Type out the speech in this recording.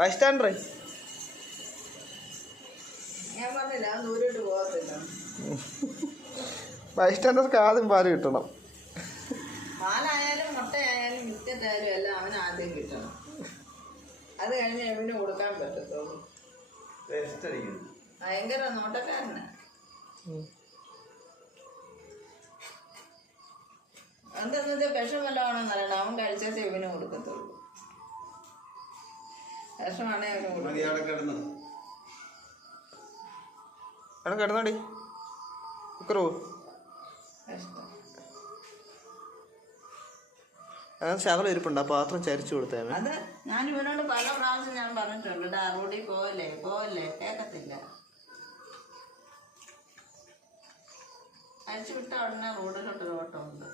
ബൈസ്റ്റാൻഡറേ ഞാൻ പറഞ്ഞില്ല ഞാൻ ദൂരോട്ട് പോകത്തില്ല. ബൈസ്റ്റാൻഡർക്ക് ആദ്യം പാല് കിട്ടണം. പാലായാലും മുട്ടയായാലും ബിസ്ക്കറ്റ് ആയാലും എല്ലാം അവന് ആദ്യം കിട്ടണം. അത് കഴിഞ്ഞ് എവിന് കൊടുക്കാൻ പറ്റത്തുള്ളൂ. ഭയങ്കര നോട്ടക്കാരനാ. എന്താ വിഷം വല്ലതാണെന്ന് അറിയണം. അവൻ കഴിച്ചാൽ ഇവന് കൊടുക്കത്തുള്ളൂ. വിഷമാണേ അവന് കൊടുക്കും. കിടന്നോടി കുക്കറോ ശകലം ഇരിപ്പുണ്ട്. ആ പാത്രം ചരിച്ചു കൊടുത്തേ. അത് ഞാൻ ഇവനോട് പല പ്രാവശ്യം ഞാൻ പറഞ്ഞിട്ടുണ്ട്. റോഡിൽ പോവല്ലേ പോവല്ലേ, കേൾക്കത്തില്ല. അഴിച്ചു വിട്ട ഉടനെ റോഡിലോട്ടൊരു ഓട്ടമുണ്ട്.